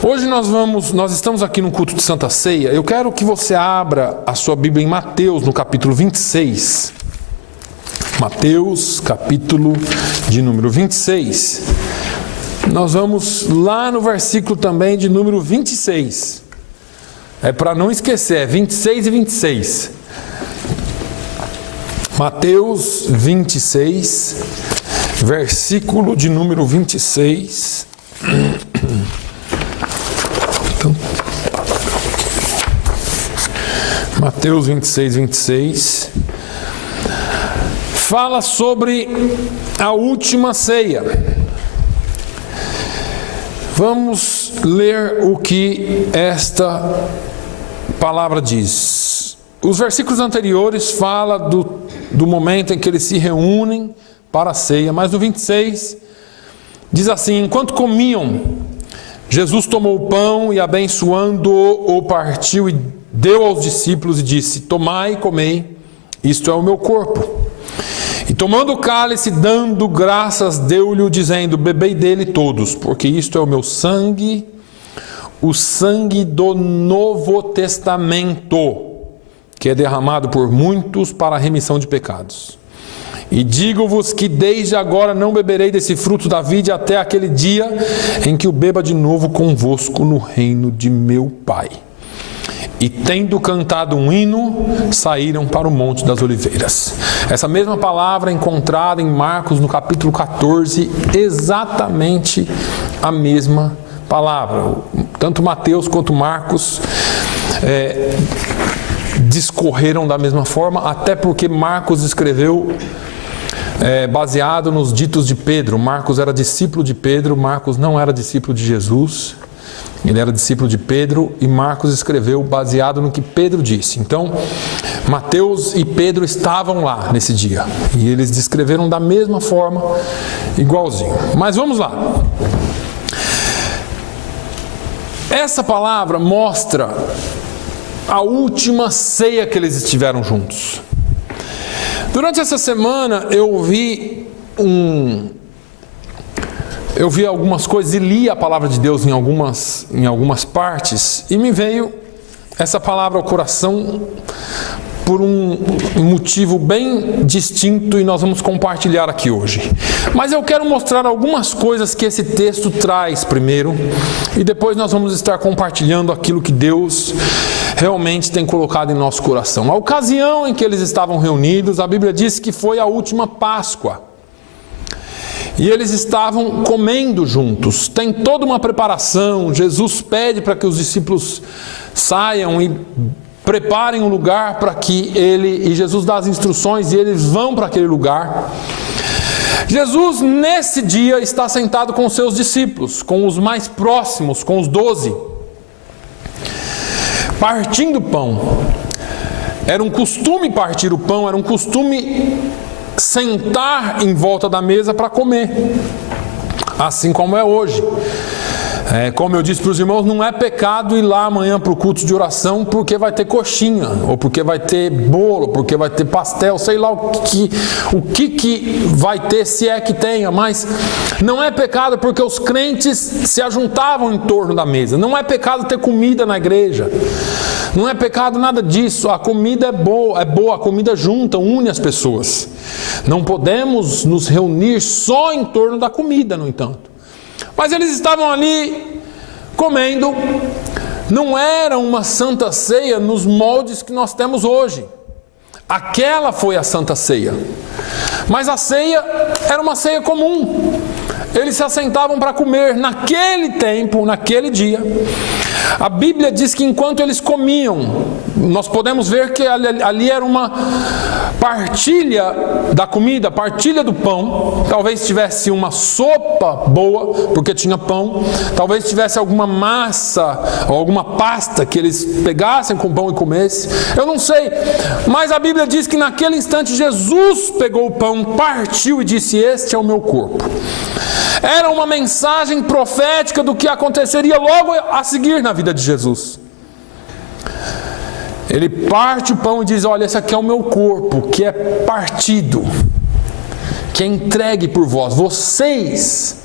Hoje nós estamos aqui no culto de Santa Ceia. Eu quero que você abra a sua Bíblia em Mateus, no capítulo 26. Mateus, capítulo de número 26. Nós vamos lá no versículo também de número 26. É para não esquecer, é 26 e 26. Mateus 26, versículo de número 26. Então, Mateus 26, 26 fala sobre a última ceia. Vamos ler o que esta palavra diz. Os versículos anteriores falam do momento em que eles se reúnem para a ceia, mas no 26 diz assim: enquanto comiam, Jesus tomou o pão e, abençoando-o, partiu e deu aos discípulos e disse: tomai e comei, isto é o meu corpo. E tomando o cálice, dando graças, deu-lhe, dizendo: bebei dele todos, porque isto é o meu sangue, o sangue do Novo Testamento, que é derramado por muitos para a remissão de pecados. E digo-vos que desde agora não beberei desse fruto da vide até aquele dia em que o beba de novo convosco no reino de meu Pai. E tendo cantado um hino, saíram para o Monte das Oliveiras. Essa mesma palavra é encontrada em Marcos, no capítulo 14, exatamente a mesma palavra. Tanto Mateus quanto Marcos discorreram da mesma forma, até porque Marcos escreveu baseado nos ditos de Pedro. Marcos era discípulo de Pedro, Marcos não era discípulo de Jesus, ele era discípulo de Pedro, e Marcos escreveu baseado no que Pedro disse. Então, Mateus e Pedro estavam lá nesse dia, e eles descreveram da mesma forma, igualzinho. Mas vamos lá. Essa palavra mostra a última ceia que eles estiveram juntos. Durante essa semana eu vi algumas coisas e li a palavra de Deus em algumas partes, e me veio essa palavra ao coração por um motivo bem distinto, e nós vamos compartilhar aqui hoje. Mas eu quero mostrar algumas coisas que esse texto traz primeiro, e depois nós vamos estar compartilhando aquilo que Deus realmente tem colocado em nosso coração. A ocasião em que eles estavam reunidos, a Bíblia diz que foi a última Páscoa. E eles estavam comendo juntos. Tem toda uma preparação. Jesus pede para que os discípulos saiam e preparem um lugar para que e Jesus dá as instruções e eles vão para aquele lugar. Jesus, nesse dia, está sentado com os seus discípulos, com os mais próximos, com os 12, partindo o pão. Era um costume partir o pão, era um costume sentar em volta da mesa para comer, assim como é hoje. Como eu disse para os irmãos, não é pecado ir lá amanhã para o culto de oração porque vai ter coxinha, ou porque vai ter bolo, porque vai ter pastel, sei lá o que vai ter, se é que tenha, mas não é pecado porque os crentes se ajuntavam em torno da mesa. Não é pecado ter comida na igreja, não é pecado nada disso. A comida é boa, a comida junta, une as pessoas. Não podemos nos reunir só em torno da comida, no entanto. Mas eles estavam ali comendo. Não era uma santa ceia nos moldes que nós temos hoje. Aquela foi a santa ceia. Mas a ceia era uma ceia comum. Eles se assentavam para comer naquele tempo, naquele dia. A Bíblia diz que enquanto eles comiam, nós podemos ver que ali era uma partilha da comida, partilha do pão. Talvez tivesse uma sopa boa, porque tinha pão. Talvez tivesse alguma massa ou alguma pasta que eles pegassem com pão e comessem. Eu não sei, mas a Bíblia diz que naquele instante Jesus pegou o pão, partiu e disse: este é o meu corpo. Era uma mensagem profética do que aconteceria logo a seguir na vida de Jesus. Ele parte o pão e diz: olha, esse aqui é o meu corpo, que é partido, que é entregue por vós. Vocês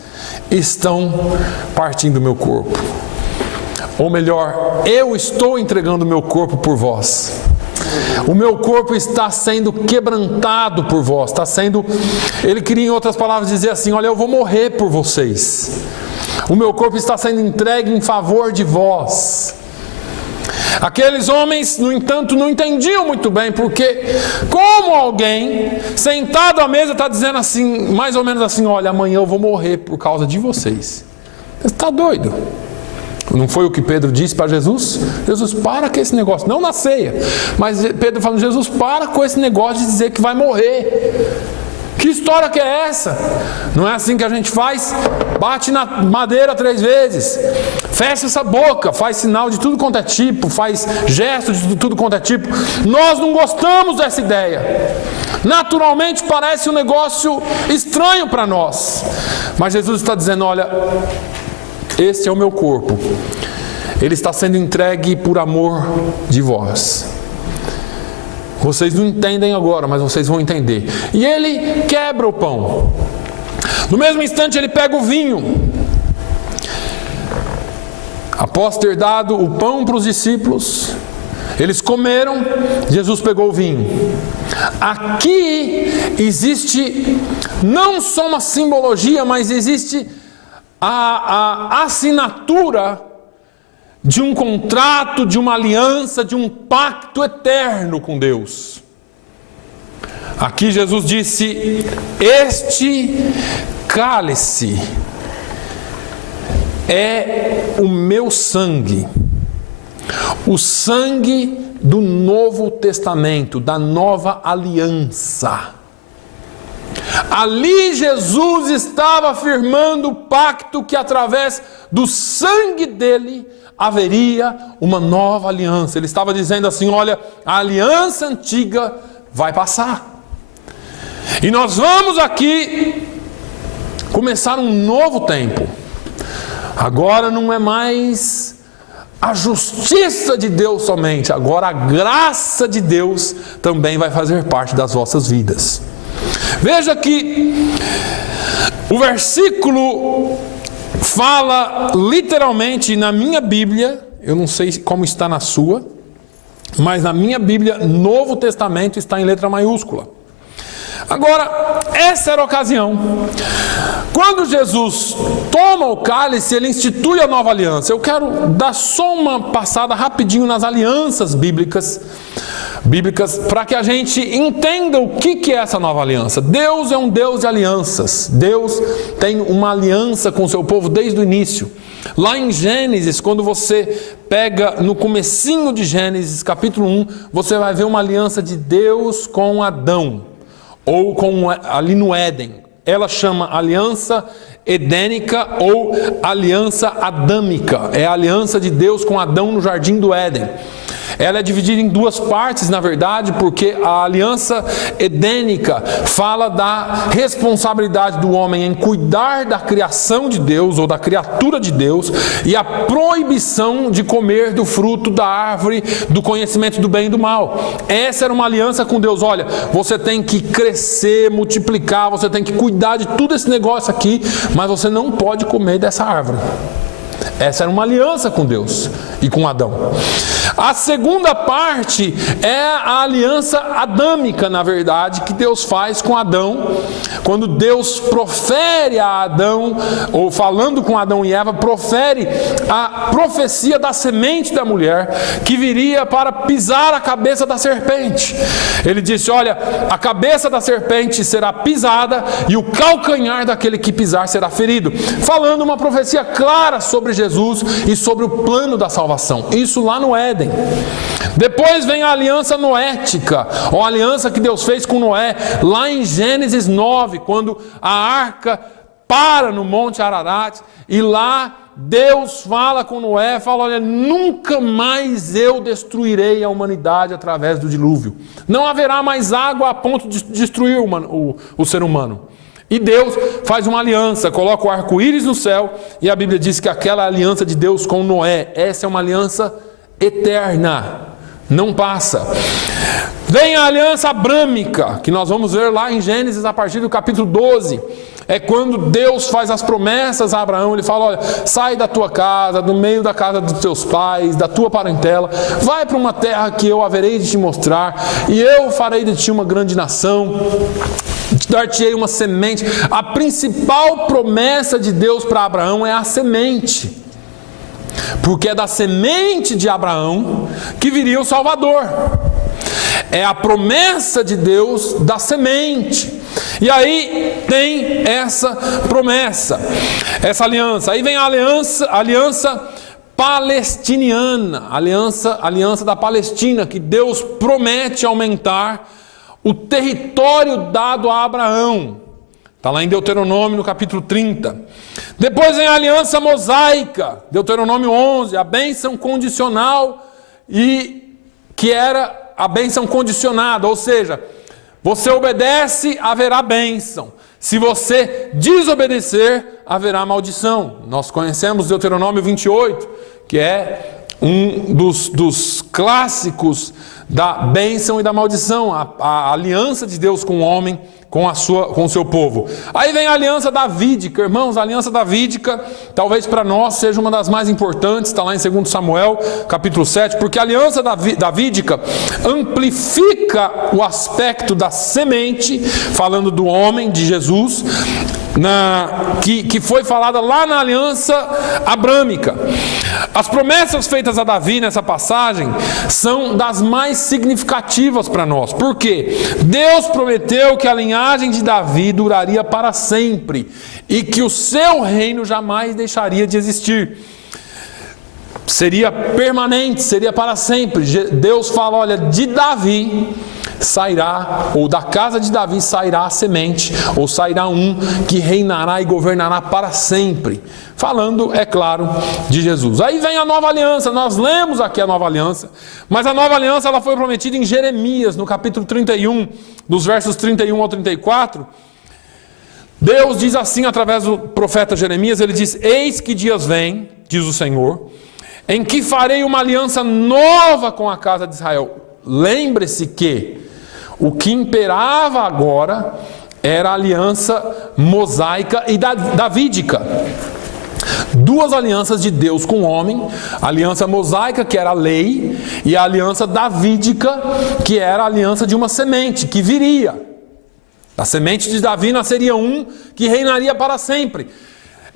estão partindo o meu corpo. Ou melhor, eu estou entregando o meu corpo por vós. O meu corpo está sendo quebrantado por vós. Ele queria, em outras palavras, dizer assim: olha, eu vou morrer por vocês. O meu corpo está sendo entregue em favor de vós. Aqueles homens, no entanto, não entendiam muito bem, porque como alguém sentado à mesa está dizendo assim, mais ou menos assim: olha, amanhã eu vou morrer por causa de vocês. Você está doido? Não foi o que Pedro disse para Jesus? Jesus, para com esse negócio, não na ceia, mas Pedro falando: Jesus, para com esse negócio de dizer que vai morrer. Que história que é essa? Não é assim que a gente faz? Bate na madeira 3 vezes, fecha essa boca, faz sinal de tudo quanto é tipo, faz gesto de tudo quanto é tipo. Nós não gostamos dessa ideia. Naturalmente parece um negócio estranho para nós, mas Jesus está dizendo: olha, este é o meu corpo, ele está sendo entregue por amor de vós. Vocês não entendem agora, mas vocês vão entender. E ele quebra o pão. No mesmo instante ele pega o vinho. Após ter dado o pão para os discípulos, eles comeram, Jesus pegou o vinho. Aqui existe não só uma simbologia, mas existe a assinatura de um contrato, de uma aliança, de um pacto eterno com Deus. Aqui Jesus disse: este cálice é o meu sangue, o sangue do Novo Testamento, da nova aliança. Ali Jesus estava afirmando o pacto que através do sangue dele haveria uma nova aliança. Ele estava dizendo assim: olha, a aliança antiga vai passar. E nós vamos aqui começar um novo tempo. Agora não é mais a justiça de Deus somente, agora a graça de Deus também vai fazer parte das vossas vidas. Veja que o versículo fala literalmente, na minha Bíblia, eu não sei como está na sua, mas na minha Bíblia, Novo Testamento está em letra maiúscula. Agora, essa era a ocasião. Quando Jesus toma o cálice, ele institui a nova aliança. Eu quero dar só uma passada rapidinho nas alianças bíblicas para que a gente entenda o que é essa nova aliança. Deus é um Deus de alianças. Deus tem uma aliança com o seu povo desde o início. Lá em Gênesis, quando você pega no comecinho de Gênesis, capítulo 1, você vai ver uma aliança de Deus com Adão, ou ali no Éden. Ela chama aliança edênica ou aliança adâmica. É a aliança de Deus com Adão no jardim do Éden. Ela é dividida em 2 partes, na verdade, porque a aliança edênica fala da responsabilidade do homem em cuidar da criação de Deus ou da criatura de Deus, e a proibição de comer do fruto da árvore do conhecimento do bem e do mal. Essa era uma aliança com Deus. Olha, você tem que crescer, multiplicar, você tem que cuidar de tudo esse negócio aqui, mas você não pode comer dessa árvore. Essa era uma aliança com Deus e com Adão. A segunda parte é a aliança adâmica, na verdade, que Deus faz com Adão. Quando Deus profere a Adão, ou falando com Adão e Eva, profere a profecia da semente da mulher, que viria para pisar a cabeça da serpente. Ele disse: olha, a cabeça da serpente será pisada e o calcanhar daquele que pisar será ferido. Falando uma profecia clara sobre Jesus e sobre o plano da salvação. Isso lá no Éden. Depois vem a aliança noética, ou a aliança que Deus fez com Noé, lá em Gênesis 9, quando a arca para no Monte Ararat, e lá Deus fala com Noé, fala: olha, nunca mais eu destruirei a humanidade através do dilúvio. Não haverá mais água a ponto de destruir o ser humano. E Deus faz uma aliança, coloca o arco-íris no céu, e a Bíblia diz que aquela aliança de Deus com Noé, essa é uma aliança eterna, não passa. Vem a aliança abrâmica, que nós vamos ver lá em Gênesis a partir do capítulo 12. é quando Deus faz as promessas a Abraão. Ele fala: olha, sai da tua casa, do meio da casa dos teus pais, da tua parentela, vai para uma terra que eu haverei de te mostrar, e eu farei de ti uma grande nação, dar-te-ei uma semente. A principal promessa de Deus para Abraão é a semente, porque é da semente de Abraão que viria o Salvador. É a promessa de Deus da semente. E aí tem essa promessa, essa aliança. Aí vem a aliança palestiniana, aliança da Palestina, que Deus promete aumentar o território dado a Abraão. Está lá em Deuteronômio, no capítulo 30. Depois vem a aliança mosaica, Deuteronômio 11, a bênção condicional, e que era a bênção condicionada, ou seja, você obedece, haverá bênção. Se você desobedecer, haverá maldição. Nós conhecemos Deuteronômio 28, que é um dos clássicos da bênção e da maldição, a aliança de Deus com o homem, com o seu povo. Aí vem a aliança davídica. Irmãos, a aliança davídica talvez para nós seja uma das mais importantes. Está lá em 2 Samuel, capítulo 7, porque a aliança davídica amplifica o aspecto da semente, falando do homem, de Jesus, que foi falada lá na aliança abrâmica. As promessas feitas a Davi nessa passagem são das mais significativas para nós. Por quê? Deus prometeu que a linhagem de Davi duraria para sempre e que o seu reino jamais deixaria de existir. Seria permanente, seria para sempre. Deus fala: olha, de Davi sairá, ou da casa de Davi sairá a semente, ou sairá um que reinará e governará para sempre. Falando, é claro, de Jesus. Aí vem a nova aliança. Nós lemos aqui a nova aliança, mas a nova aliança ela foi prometida em Jeremias, no capítulo 31, dos versos 31 ao 34. Deus diz assim através do profeta Jeremias, ele diz: eis que dias vêm, diz o Senhor, em que farei uma aliança nova com a casa de Israel. Lembre-se que o que imperava agora era a aliança mosaica e davídica. Duas alianças de Deus com o homem: a aliança mosaica, que era a lei, e a aliança davídica, que era a aliança de uma semente que viria. Da semente de Davi nasceria um que reinaria para sempre.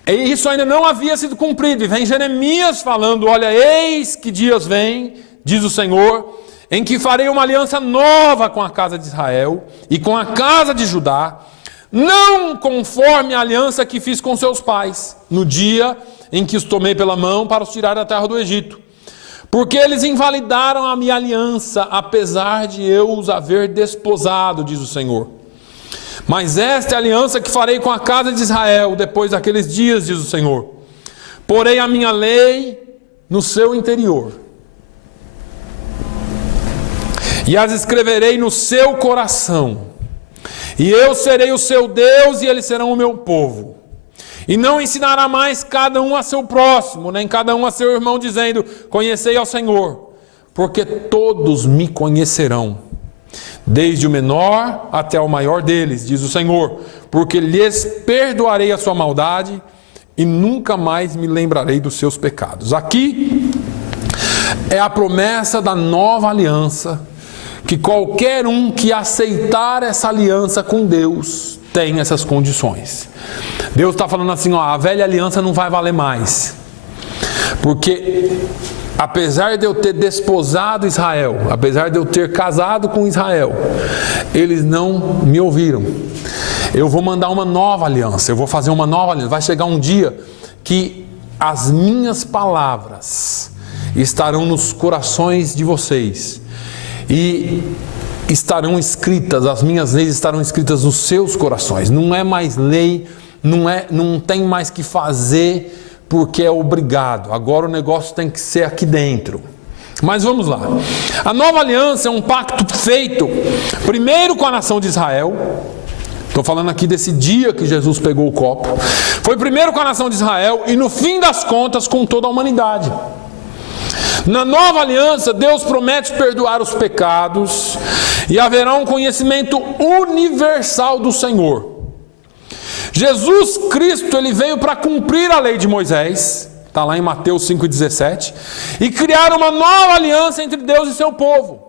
E isso ainda não havia sido cumprido. E vem Jeremias falando: olha, eis que dias vêm, diz o Senhor, em que farei uma aliança nova com a casa de Israel e com a casa de Judá, não conforme a aliança que fiz com seus pais, no dia em que os tomei pela mão para os tirar da terra do Egito. Porque eles invalidaram a minha aliança, apesar de eu os haver desposado, diz o Senhor. Mas esta é a aliança que farei com a casa de Israel depois daqueles dias, diz o Senhor. Porei a minha lei no seu interior, e as escreverei no seu coração, e eu serei o seu Deus, e eles serão o meu povo. E não ensinará mais cada um a seu próximo, nem cada um a seu irmão, dizendo: conhecei ao Senhor, porque todos me conhecerão, desde o menor até o maior deles, diz o Senhor, porque lhes perdoarei a sua maldade e nunca mais me lembrarei dos seus pecados. Aqui é a promessa da nova aliança, que qualquer um que aceitar essa aliança com Deus tem essas condições. Deus está falando assim: ó, a velha aliança não vai valer mais, porque apesar de eu ter desposado Israel, apesar de eu ter casado com Israel, eles não me ouviram. Eu vou mandar uma nova aliança, eu vou fazer uma nova aliança. Vai chegar um dia que as minhas palavras estarão nos corações de vocês e estarão escritas, as minhas leis estarão escritas nos seus corações. Não é mais lei, não tem mais que fazer porque é obrigado. Agora o negócio tem que ser aqui dentro. Mas vamos lá. A nova aliança é um pacto feito primeiro com a nação de Israel. Estou falando aqui desse dia que Jesus pegou o copo. Foi primeiro com a nação de Israel e no fim das contas com toda a humanidade. Na nova aliança, Deus promete perdoar os pecados e haverá um conhecimento universal do Senhor. Jesus Cristo, ele veio para cumprir a lei de Moisés, está lá em Mateus 5,17, e criar uma nova aliança entre Deus e seu povo.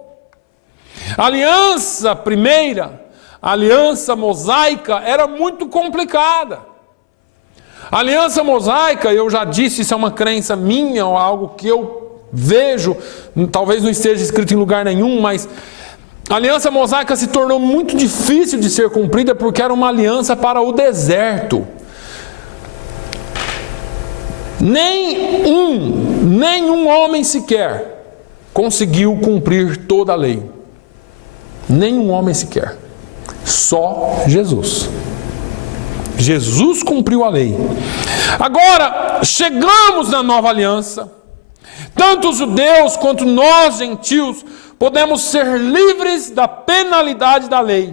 A aliança primeira, a aliança mosaica, era muito complicada. A aliança mosaica, eu já disse, isso é uma crença minha, ou algo que eu vejo, talvez não esteja escrito em lugar nenhum, mas a aliança mosaica se tornou muito difícil de ser cumprida porque era uma aliança para o deserto. Nenhum homem sequer conseguiu cumprir toda a lei. Nenhum homem sequer. Só Jesus. Jesus cumpriu a lei. Agora, chegamos na nova aliança. Tanto os judeus quanto nós, gentios, podemos ser livres da penalidade da lei.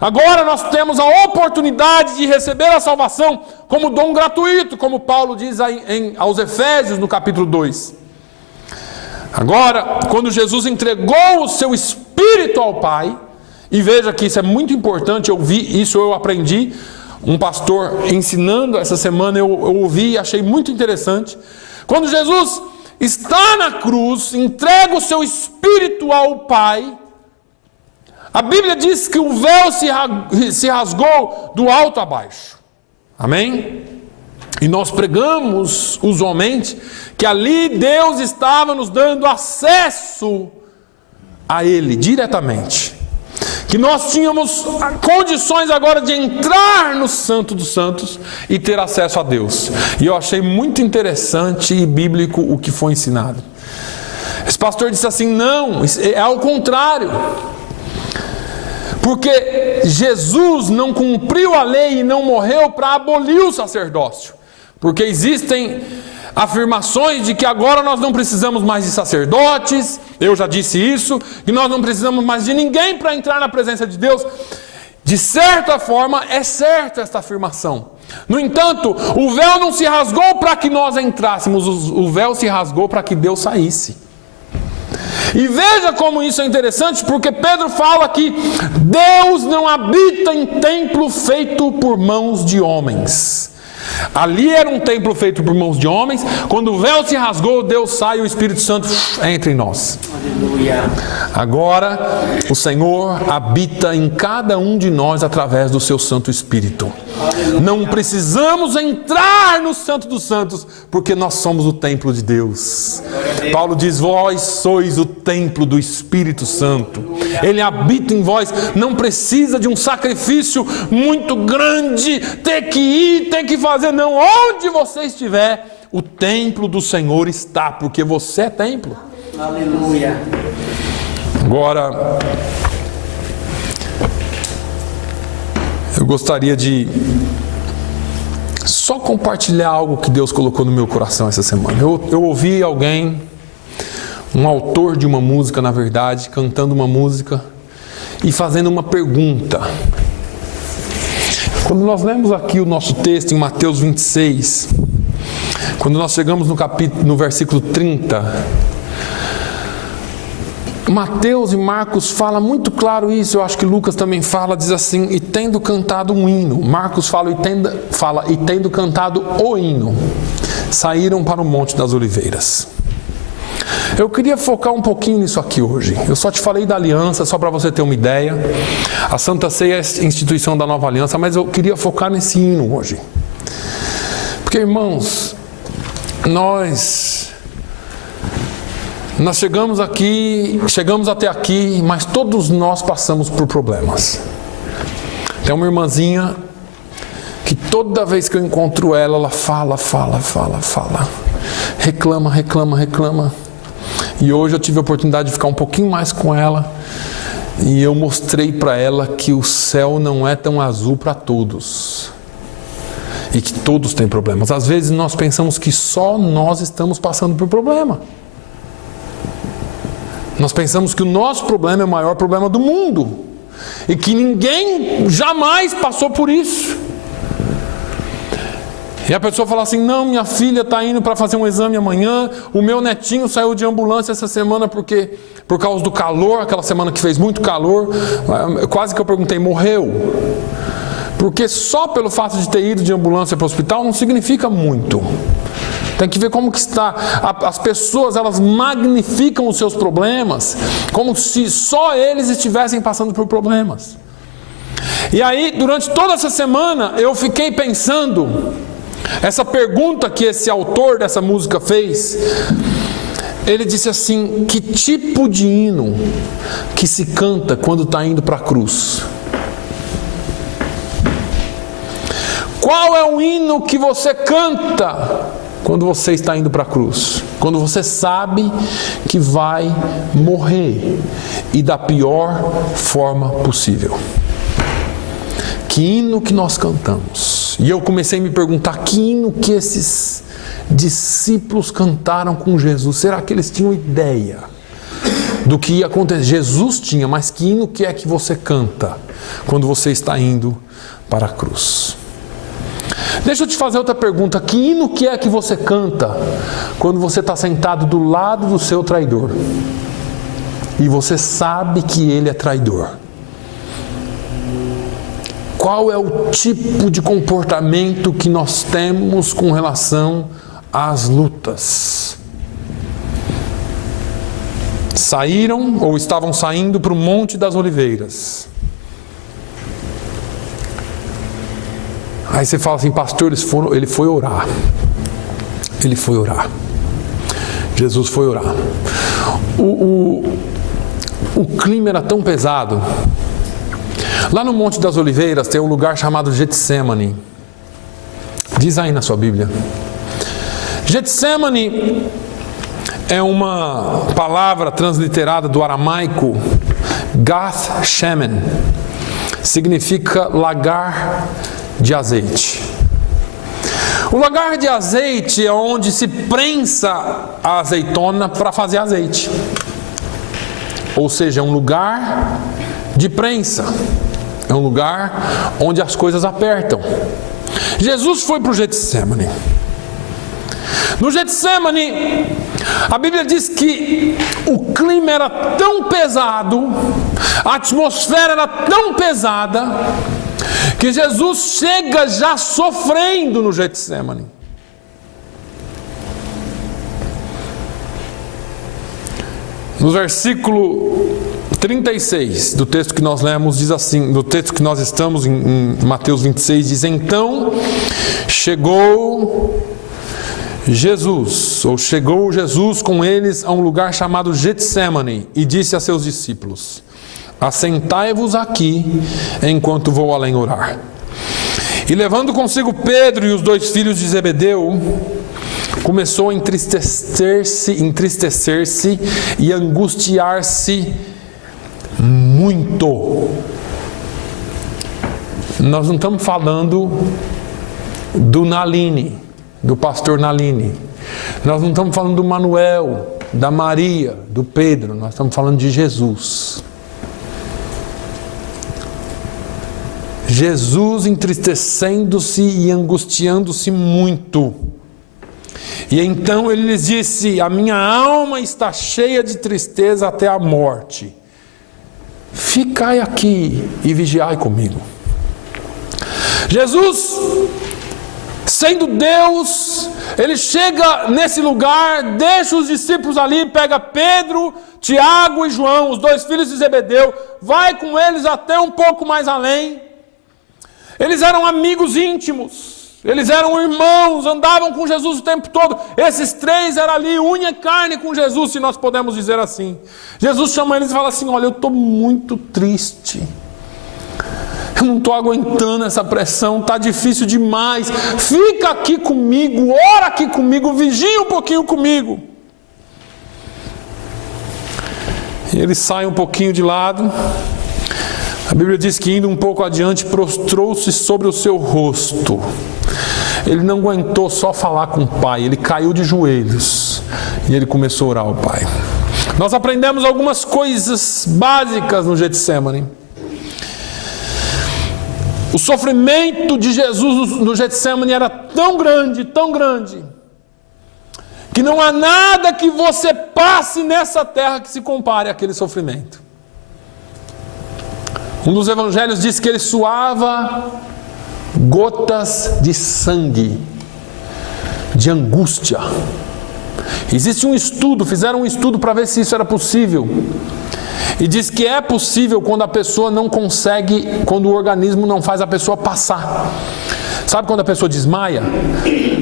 Agora nós temos a oportunidade de receber a salvação como dom gratuito, como Paulo diz aos Efésios no capítulo 2. Agora, quando Jesus entregou o seu Espírito ao Pai, e veja que isso é muito importante, eu aprendi, um pastor ensinando essa semana, eu ouvi e achei muito interessante. Quando Jesus está na cruz, entrega o seu Espírito ao Pai, a Bíblia diz que o véu se rasgou do alto a baixo. Amém? E nós pregamos usualmente que ali Deus estava nos dando acesso a Ele diretamente. Que nós tínhamos condições agora de entrar no Santo dos Santos e ter acesso a Deus. E eu achei muito interessante e bíblico o que foi ensinado. Esse pastor disse assim: não, é ao contrário. Porque Jesus não cumpriu a lei e não morreu para abolir o sacerdócio. Porque existem afirmações de que agora nós não precisamos mais de sacerdotes, eu já disse isso, que nós não precisamos mais de ninguém para entrar na presença de Deus. De certa forma, é certa esta afirmação. No entanto, o véu não se rasgou para que nós entrássemos, o véu se rasgou para que Deus saísse. E veja como isso é interessante, porque Pedro fala que Deus não habita em templo feito por mãos de homens. Ali era um templo feito por mãos de homens. Quando o véu se rasgou, Deus sai e o Espírito Santo entra em nós. Aleluia. Agora o Senhor habita em cada um de nós através do seu Santo Espírito. Aleluia. Não precisamos entrar no Santo dos Santos, porque nós somos o templo de Deus. Paulo diz: vós sois o templo do Espírito Santo. Ele habita em vós. Não precisa de um sacrifício muito grande, ter que ir, ter que fazer. Não, onde você estiver, o templo do Senhor está, porque você é templo. Aleluia. Agora, eu gostaria de só compartilhar algo que Deus colocou no meu coração essa semana. Eu ouvi alguém, um autor de uma música, na verdade, cantando uma música e fazendo uma pergunta. Quando nós lemos aqui o nosso texto em Mateus 26, quando nós chegamos no versículo 30, Mateus e Marcos falam muito claro isso, eu acho que Lucas também fala, diz assim: e tendo cantado um hino. Marcos fala e tendo cantado o hino, saíram para o Monte das Oliveiras. Eu queria focar um pouquinho nisso aqui hoje. Eu só te falei da aliança, só para você ter uma ideia. A Santa Ceia é a instituição da nova aliança, mas eu queria focar nesse hino hoje. Porque, irmãos, nós chegamos até aqui, mas todos nós passamos por problemas. Tem uma irmãzinha que toda vez que eu encontro ela, ela fala. Reclama. E hoje eu tive a oportunidade de ficar um pouquinho mais com ela. E eu mostrei para ela que o céu não é tão azul para todos. E que todos têm problemas. Às vezes nós pensamos que só nós estamos passando por problema. Nós pensamos que o nosso problema é o maior problema do mundo. E que ninguém jamais passou por isso. E a pessoa fala assim: não, minha filha está indo para fazer um exame amanhã, o meu netinho saiu de ambulância essa semana por causa do calor, aquela semana que fez muito calor, quase que eu perguntei: morreu? Porque só pelo fato de ter ido de ambulância para o hospital não significa muito. Tem que ver como que está. As pessoas, elas magnificam os seus problemas, como se só eles estivessem passando por problemas. E aí, durante toda essa semana, eu fiquei pensando, essa pergunta que esse autor dessa música fez, ele disse assim: que tipo de hino que se canta quando está indo para a cruz? Qual é o hino que você canta quando você está indo para a cruz? Quando você sabe que vai morrer e da pior forma possível. Que hino que nós cantamos? E eu comecei a me perguntar que hino que esses discípulos cantaram com Jesus. Será que eles tinham ideia do que ia acontecer? Jesus tinha, mas que hino que é que você canta quando você está indo para a cruz? Deixa eu te fazer outra pergunta. Que hino que é que você canta quando você está sentado do lado do seu traidor e você sabe que ele é traidor? Qual é o tipo de comportamento que nós temos com relação às lutas? Saíram ou estavam saindo para o Monte das Oliveiras. Aí você fala assim: pastor, ele foi orar. Ele foi orar. Jesus foi orar. O clima era tão pesado. Lá no Monte das Oliveiras tem um lugar chamado Getsemane. Diz aí na sua Bíblia. Getsemane é uma palavra transliterada do aramaico Gath Shemen. Significa lagar de azeite. O lagar de azeite é onde se prensa a azeitona para fazer azeite. Ou seja, é um lugar de prensa. É um lugar onde as coisas apertam. Jesus foi para o Getsemane. No Getsemane, a Bíblia diz que o clima era tão pesado, a atmosfera era tão pesada, que Jesus chega já sofrendo no Getsemane. No versículo 36 do texto que nós lemos, diz assim, do texto que nós estamos em Mateus 26, diz: então chegou Jesus com eles a um lugar chamado Getsemane e disse a seus discípulos: assentai-vos aqui enquanto vou além orar. E levando consigo Pedro e os 2 filhos de Zebedeu, começou a entristecer-se e angustiar-se muito. Nós não estamos falando do Naline, do pastor Naline. Nós não estamos falando do Manuel, da Maria, do Pedro. Nós estamos falando de Jesus. Jesus entristecendo-se e angustiando-se muito. E então ele lhes disse: a minha alma está cheia de tristeza até a morte. Ficai aqui e vigiai comigo. Jesus, sendo Deus, ele chega nesse lugar, deixa os discípulos ali, pega Pedro, Tiago e João, os 2 filhos de Zebedeu, vai com eles até um pouco mais além. Eles eram amigos íntimos, eles eram irmãos, andavam com Jesus o tempo todo. Esses 3 eram ali, unha e carne com Jesus, se nós podemos dizer assim. Jesus chama eles e fala assim: olha, eu estou muito triste. Eu não estou aguentando essa pressão, está difícil demais. Fica aqui comigo, ora aqui comigo, vigia um pouquinho comigo. E ele sai um pouquinho de lado. A Bíblia diz que indo um pouco adiante, prostrou-se sobre o seu rosto. Ele não aguentou só falar com o Pai, ele caiu de joelhos e ele começou a orar ao Pai. Nós aprendemos algumas coisas básicas no Getsemane. O sofrimento de Jesus no Getsemane era tão grande, que não há nada que você passe nessa terra que se compare àquele sofrimento. Um dos evangelhos diz que ele suava gotas de sangue, de angústia. Existe um estudo, fizeram um estudo para ver se isso era possível. E diz que é possível quando a pessoa não consegue, quando o organismo não faz a pessoa passar. Sabe quando a pessoa desmaia?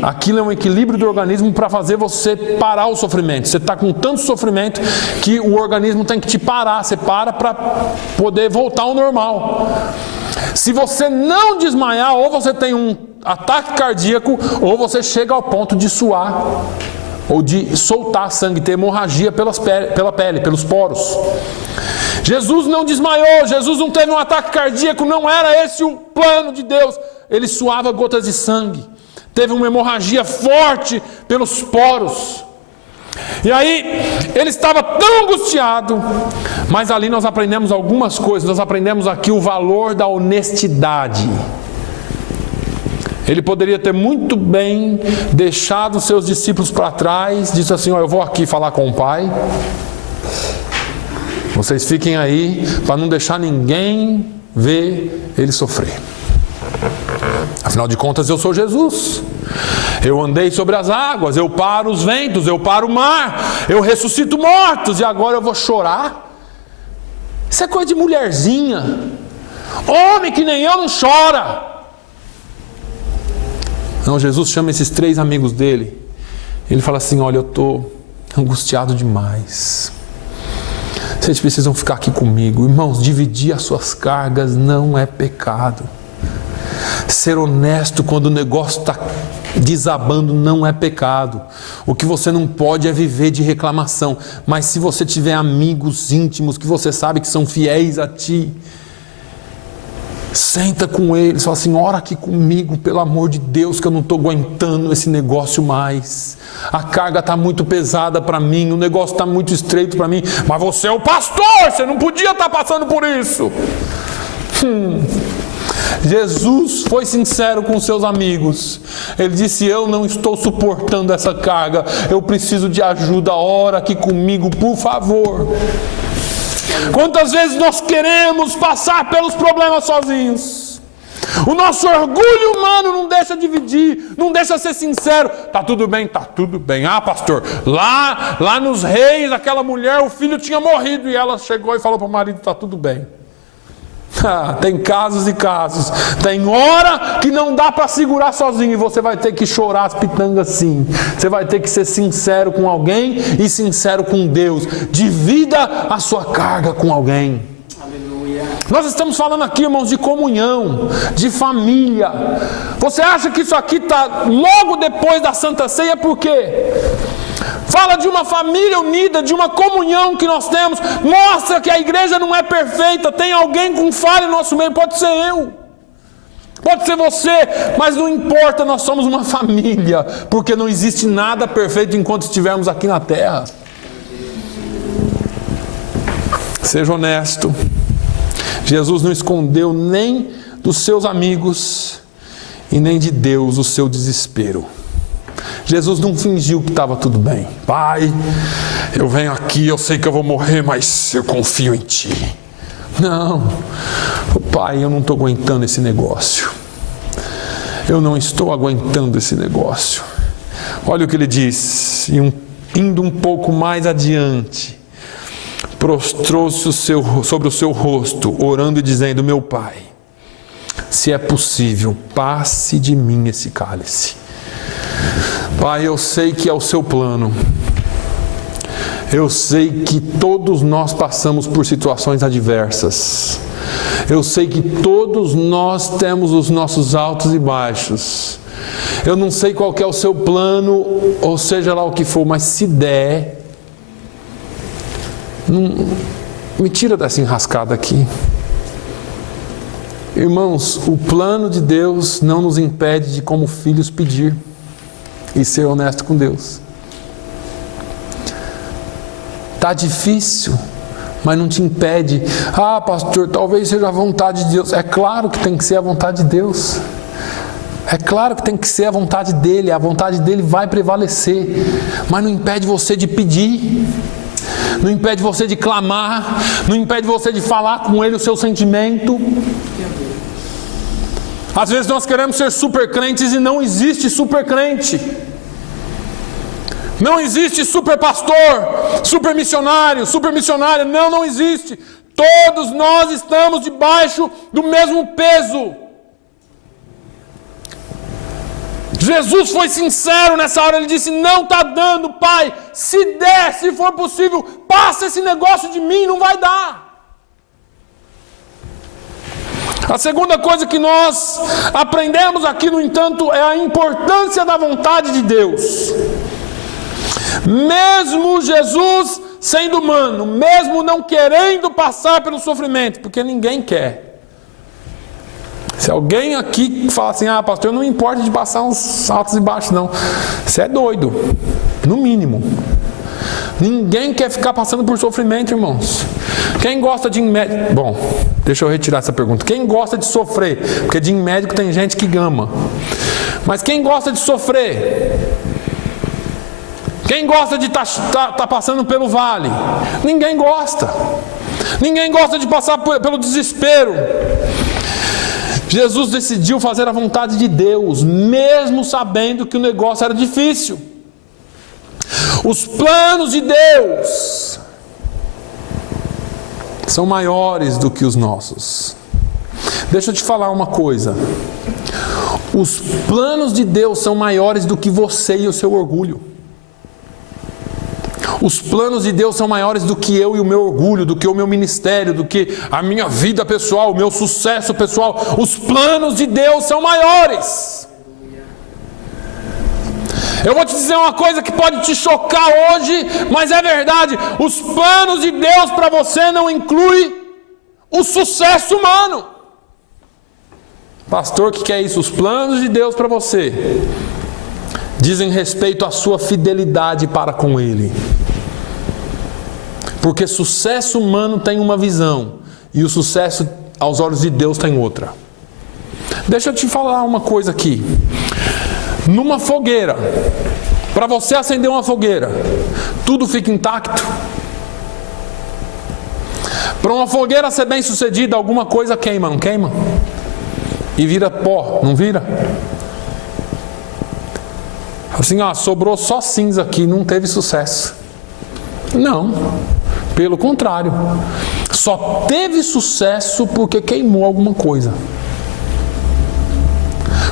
Aquilo é um equilíbrio do organismo para fazer você parar o sofrimento. Você está com tanto sofrimento que o organismo tem que te parar. Você para poder voltar ao normal. Se você não desmaiar, ou você tem um ataque cardíaco, ou você chega ao ponto de suar, ou de soltar sangue, ter hemorragia pela pele, pelos poros. Jesus não desmaiou, Jesus não teve um ataque cardíaco, não era esse o plano de Deus. Ele suava gotas de sangue, teve uma hemorragia forte pelos poros. E aí, ele estava tão angustiado, mas ali nós aprendemos algumas coisas. Nós aprendemos aqui o valor da honestidade. Ele poderia ter muito bem deixado seus discípulos para trás, disse assim: eu vou aqui falar com o Pai, vocês fiquem aí, para não deixar ninguém ver ele sofrer. Afinal de contas, eu sou Jesus. Eu andei sobre as águas, eu paro os ventos, eu paro o mar, eu ressuscito mortos, e agora eu vou chorar? Isso é coisa de mulherzinha. Homem que nem eu não chora. Não, Jesus chama esses 3 amigos dele. Ele fala assim: olha, eu estou angustiado demais. Vocês precisam ficar aqui comigo. Irmãos, dividir as suas cargas não é pecado. Ser honesto quando o negócio está desabando não é pecado. O que você não pode é viver de reclamação. Mas se você tiver amigos íntimos que você sabe que são fiéis a ti, senta com eles, fala assim: ora aqui comigo, pelo amor de Deus, que eu não estou aguentando esse negócio mais. A carga está muito pesada para mim, o negócio está muito estreito para mim. Mas você é o pastor, você não podia estar passando por isso. Jesus foi sincero com seus amigos. Ele disse: eu não estou suportando essa carga, eu preciso de ajuda, ora aqui comigo, por favor. Quantas vezes nós queremos passar pelos problemas sozinhos? O nosso orgulho humano não deixa dividir, não deixa ser sincero. Tá tudo bem, tá tudo bem. Ah, pastor, lá nos Reis, aquela mulher, o filho tinha morrido, e ela chegou e falou para o marido: tá tudo bem. Tem casos e casos. Tem hora que não dá para segurar sozinho, e você vai ter que chorar as pitangas sim. Você vai ter que ser sincero com alguém e sincero com Deus. Divida a sua carga com alguém. Aleluia. Nós estamos falando aqui, irmãos, de comunhão, de família. Você acha que isso aqui está logo depois da Santa Ceia? Por quê? Fala de uma família unida, de uma comunhão que nós temos. Mostra que a igreja não é perfeita. Tem alguém com falha no nosso meio. Pode ser eu, pode ser você, mas não importa, nós somos uma família. Porque não existe nada perfeito enquanto estivermos aqui na terra. Seja honesto. Jesus não escondeu nem dos seus amigos e nem de Deus o seu desespero. Jesus não fingiu que estava tudo bem. Pai, eu venho aqui, eu sei que eu vou morrer, mas eu confio em Ti. Não, Pai, eu não estou aguentando esse negócio. Eu não estou aguentando esse negócio. Olha o que ele diz, indo um pouco mais adiante. Prostrou-se sobre o seu rosto, orando e dizendo: meu Pai, se é possível, passe de mim esse cálice. Pai, eu sei que é o seu plano. Eu sei que todos nós passamos por situações adversas. Eu sei que todos nós temos os nossos altos e baixos. Eu não sei qual que é o seu plano, ou seja lá o que for, mas se der, me tira dessa enrascada aqui. Irmãos, o plano de Deus não nos impede de, como filhos, pedir e ser honesto com Deus. Está difícil, mas não te impede. Ah, pastor, talvez seja a vontade de Deus. É claro que tem que ser a vontade de Deus. É claro que tem que ser a vontade dEle. A vontade dEle vai prevalecer. Mas não impede você de pedir. Não impede você de clamar. Não impede você de falar com Ele o seu sentimento. Às vezes nós queremos ser super crentes e não existe super crente. Não existe super pastor, super missionário, super missionária. Não existe. Todos nós estamos debaixo do mesmo peso. Jesus foi sincero nessa hora, ele disse: não está dando, Pai, se der, se for possível, passa esse negócio de mim, não vai dar. A segunda coisa que nós aprendemos aqui, no entanto, é a importância da vontade de Deus. Mesmo Jesus sendo humano, mesmo não querendo passar pelo sofrimento, porque ninguém quer. Se alguém aqui fala assim: ah, pastor, não importa de passar uns altos e baixos, não. Você é doido, no mínimo. Ninguém quer ficar passando por sofrimento, irmãos. Quem gosta de ir em médico? Bom, deixa eu retirar essa pergunta. Quem gosta de sofrer? Porque de ir em médico tem gente que gama. Mas quem gosta de sofrer? Quem gosta de tá passando pelo vale? Ninguém gosta. Ninguém gosta de passar pelo desespero. Jesus decidiu fazer a vontade de Deus, mesmo sabendo que o negócio era difícil. Os planos de Deus são maiores do que os nossos. Deixa eu te falar uma coisa. Os planos de Deus são maiores do que você e o seu orgulho. Os planos de Deus são maiores do que eu e o meu orgulho, do que o meu ministério, do que a minha vida pessoal, o meu sucesso pessoal. Os planos de Deus são maiores. Eu vou te dizer uma coisa que pode te chocar hoje, mas é verdade. Os planos de Deus para você não incluem o sucesso humano. Pastor, o que é isso? Os planos de Deus para você dizem respeito à sua fidelidade para com Ele. Porque sucesso humano tem uma visão e o sucesso aos olhos de Deus tem outra. Deixa eu te falar uma coisa aqui. Numa fogueira, para você acender uma fogueira, tudo fica intacto. Para uma fogueira ser bem sucedida, alguma coisa queima, não queima? E vira pó, não vira? Assim, sobrou só cinza aqui, não teve sucesso. Não, pelo contrário, só teve sucesso porque queimou alguma coisa.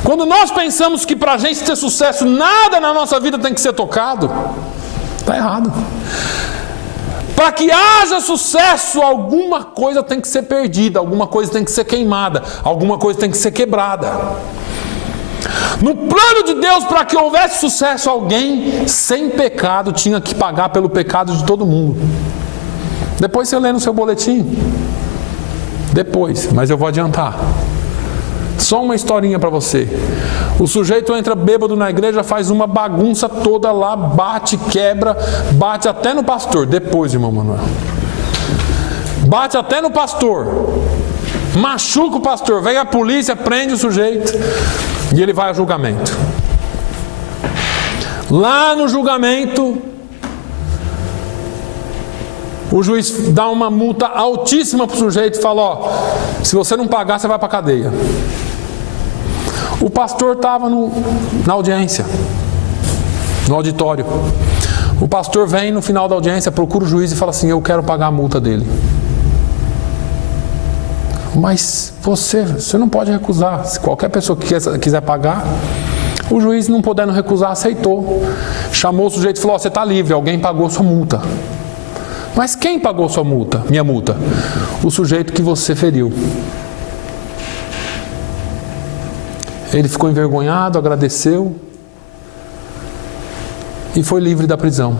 Quando nós pensamos que para a gente ter sucesso, nada na nossa vida tem que ser tocado, está errado. Para que haja sucesso, alguma coisa tem que ser perdida, alguma coisa tem que ser queimada, alguma coisa tem que ser quebrada. No plano de Deus, para que houvesse sucesso, alguém sem pecado tinha que pagar pelo pecado de todo mundo. Depois você lê no seu boletim. Depois, mas eu vou adiantar. Só uma historinha para você. O sujeito entra bêbado na igreja, faz uma bagunça toda lá, bate, quebra, bate até no pastor. Depois, irmão Manuel. Bate até no pastor. Machuca o pastor. Vem a polícia, prende o sujeito e ele vai a julgamento. Lá no julgamento, o juiz dá uma multa altíssima para o sujeito e fala: se você não pagar, você vai para a cadeia. O pastor estava na audiência, no auditório. O pastor vem no final da audiência, procura o juiz e fala assim: eu quero pagar a multa dele. Mas você não pode recusar. Se qualquer pessoa que quiser pagar, o juiz, não podendo recusar, aceitou. Chamou o sujeito e falou: você está livre, alguém pagou sua multa. Mas quem pagou sua multa? Minha multa? O sujeito que você feriu. Ele ficou envergonhado, agradeceu e foi livre da prisão.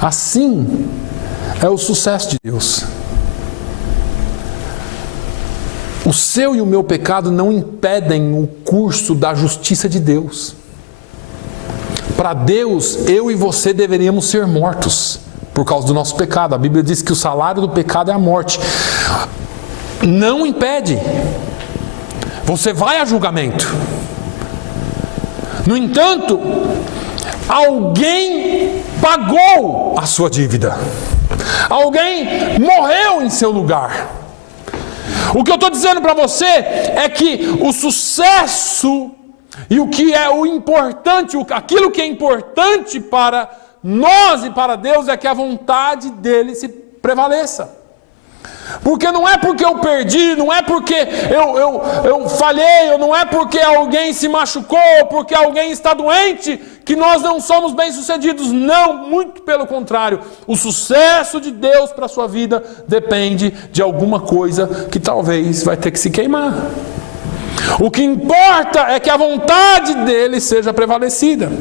Assim é o sucesso de Deus. O seu e o meu pecado não impedem o curso da justiça de Deus. Para Deus, eu e você deveríamos ser mortos por causa do nosso pecado. A Bíblia diz que o salário do pecado é a morte. Não impede. Você vai a julgamento. No entanto, alguém pagou a sua dívida. Alguém morreu em seu lugar. O que eu estou dizendo para você é que o sucesso e o que é o importante, aquilo que é importante para nós e para Deus é que a vontade dele se prevaleça. Porque não é porque eu perdi, não é porque eu falhei, não é porque alguém se machucou, ou porque alguém está doente, que nós não somos bem-sucedidos. Não, muito pelo contrário. O sucesso de Deus para a sua vida depende de alguma coisa que talvez vai ter que se queimar. O que importa é que a vontade dele seja prevalecida,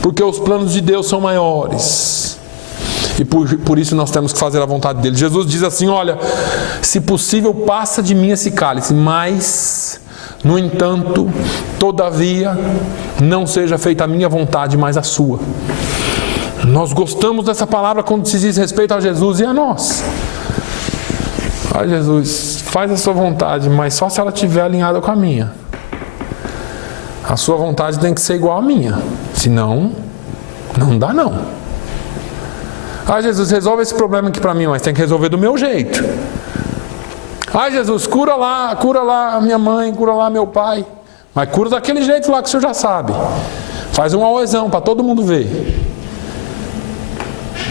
porque os planos de Deus são maiores. E por isso nós temos que fazer a vontade dele. Jesus diz assim, olha, se possível passa de mim esse cálice, mas, no entanto, todavia, não seja feita a minha vontade, mas a sua. Nós gostamos dessa palavra quando se diz respeito a Jesus e a nós. Ai, Jesus, faz a sua vontade, mas só se ela estiver alinhada com a minha. A sua vontade tem que ser igual à minha, senão, não dá não. Ah, Jesus, resolve esse problema aqui para mim, mas tem que resolver do meu jeito. Ah, Jesus, cura lá a minha mãe, cura lá meu pai. Mas cura daquele jeito lá que o senhor já sabe. Faz um auezão para todo mundo ver.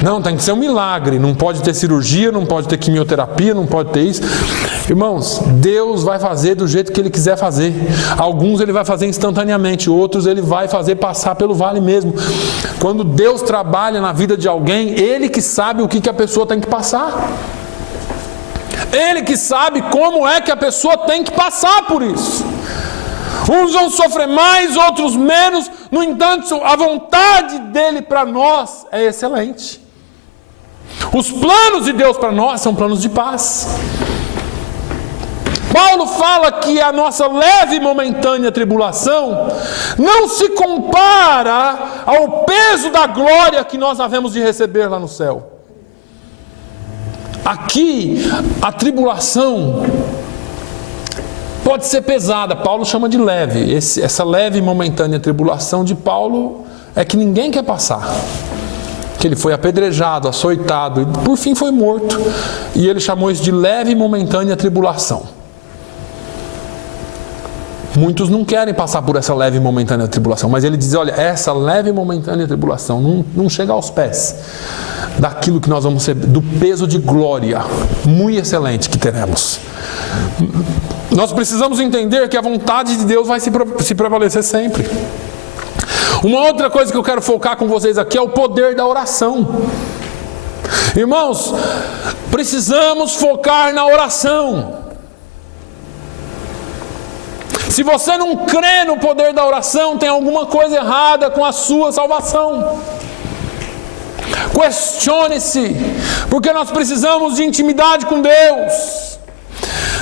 Não, tem que ser um milagre. Não pode ter cirurgia, não pode ter quimioterapia, não pode ter isso. Irmãos, Deus vai fazer do jeito que Ele quiser fazer. Alguns Ele vai fazer instantaneamente, outros Ele vai fazer passar pelo vale mesmo. Quando Deus trabalha na vida de alguém, Ele que sabe o que a pessoa tem que passar. Ele que sabe como é que a pessoa tem que passar por isso. Uns vão sofrer mais, outros menos. No entanto, a vontade dele para nós é excelente. Os planos de Deus para nós são planos de paz. Paulo fala que a nossa leve e momentânea tribulação não se compara ao peso da glória que nós havemos de receber lá no céu. Aqui, a tribulação pode ser pesada, Paulo chama de leve. Essa leve e momentânea tribulação de Paulo é que ninguém quer passar. Que ele foi apedrejado, açoitado e por fim foi morto. E ele chamou isso de leve e momentânea tribulação. Muitos não querem passar por essa leve e momentânea tribulação, mas ele diz, olha, essa leve e momentânea tribulação não chega aos pés daquilo que nós vamos ser, do peso de glória muito excelente que teremos. Nós precisamos entender que a vontade de Deus vai se prevalecer sempre. Uma outra coisa que eu quero focar com vocês aqui é o poder da oração. Irmãos, precisamos focar na oração. Se você não crê no poder da oração, tem alguma coisa errada com a sua salvação. Questione-se, porque nós precisamos de intimidade com Deus.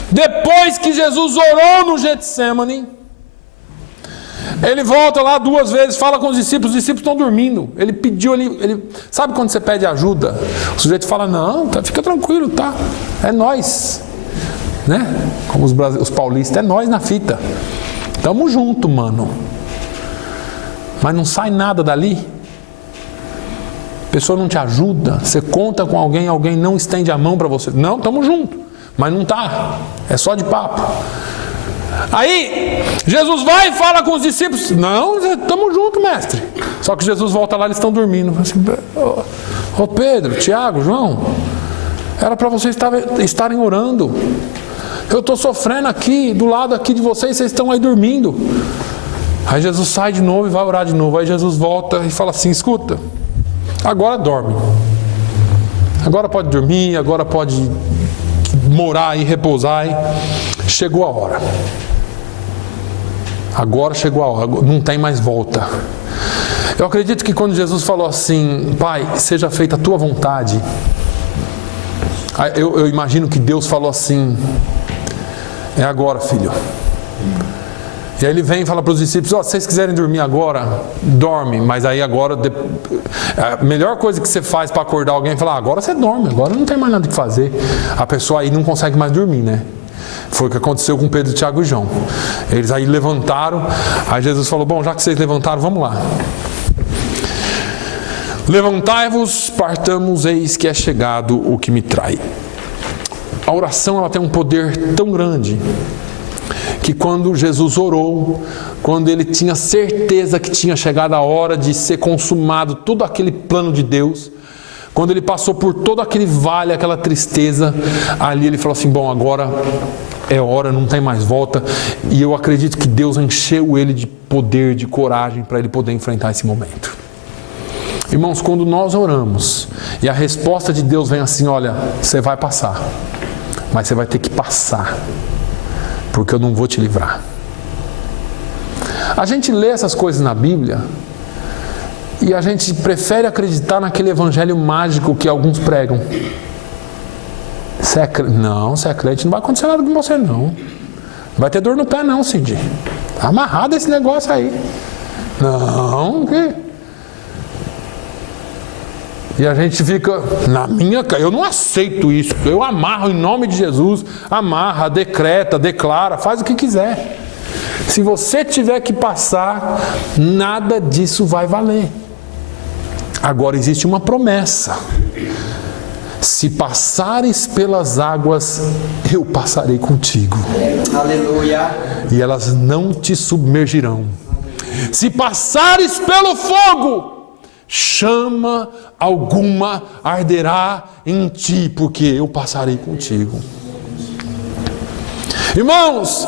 Depois que Jesus orou no Getsemane, ele volta lá 2 vezes, fala com os discípulos estão dormindo. Ele pediu, sabe quando você pede ajuda? O sujeito fala, não, fica tranquilo, tá? É nós, né? Como os paulistas, é nós na fita. Tamo junto, mano. Mas não sai nada dali. A pessoa não te ajuda, você conta com alguém não estende a mão para você. Não, tamo junto, mas não tá. É só de papo. Aí, Jesus vai e fala com os discípulos, não, estamos juntos, mestre. Só que Jesus volta lá, eles estão dormindo. Assim, ô Pedro, Tiago, João, era para vocês estarem orando. Eu estou sofrendo aqui, do lado aqui de vocês estão aí dormindo. Aí Jesus sai de novo e vai orar de novo. Aí Jesus volta e fala assim, escuta, agora dorme. Agora pode dormir, agora pode morar e repousar. Chegou a hora. Agora chegou a hora, não tem mais volta. Eu acredito que quando Jesus falou assim, Pai, seja feita a tua vontade, eu imagino que Deus falou assim, é agora, filho. E aí ele vem e fala para os discípulos, se vocês quiserem dormir agora, dorme, mas aí agora, a melhor coisa que você faz para acordar alguém é falar, agora você dorme, agora não tem mais nada que fazer. A pessoa aí não consegue mais dormir, né? Foi o que aconteceu com Pedro, Tiago e João. Eles aí levantaram, aí Jesus falou, bom, já que vocês levantaram, vamos lá. Levantai-vos, partamos, eis que é chegado o que me trai. A oração ela tem um poder tão grande que quando Jesus orou, quando ele tinha certeza que tinha chegado a hora de ser consumado todo aquele plano de Deus, quando ele passou por todo aquele vale, aquela tristeza, ali ele falou assim, bom, agora é hora, não tem mais volta. E eu acredito que Deus encheu ele de poder, de coragem, para ele poder enfrentar esse momento. Irmãos, quando nós oramos, e a resposta de Deus vem assim, olha, você vai passar, mas você vai ter que passar, porque eu não vou te livrar. A gente lê essas coisas na Bíblia, e a gente prefere acreditar naquele evangelho mágico que alguns pregam. Não, você é crente, não vai acontecer nada com você não. Não vai ter dor no pé não, Cid. Tá amarrado esse negócio aí. Não, que... E a gente fica, eu não aceito isso. Eu amarro em nome de Jesus. Amarra, decreta, declara, faz o que quiser. Se você tiver que passar, nada disso vai valer. Agora existe uma promessa. Se passares pelas águas, eu passarei contigo. Aleluia. E elas não te submergirão. Se passares pelo fogo, chama alguma arderá em ti, porque eu passarei contigo. Irmãos,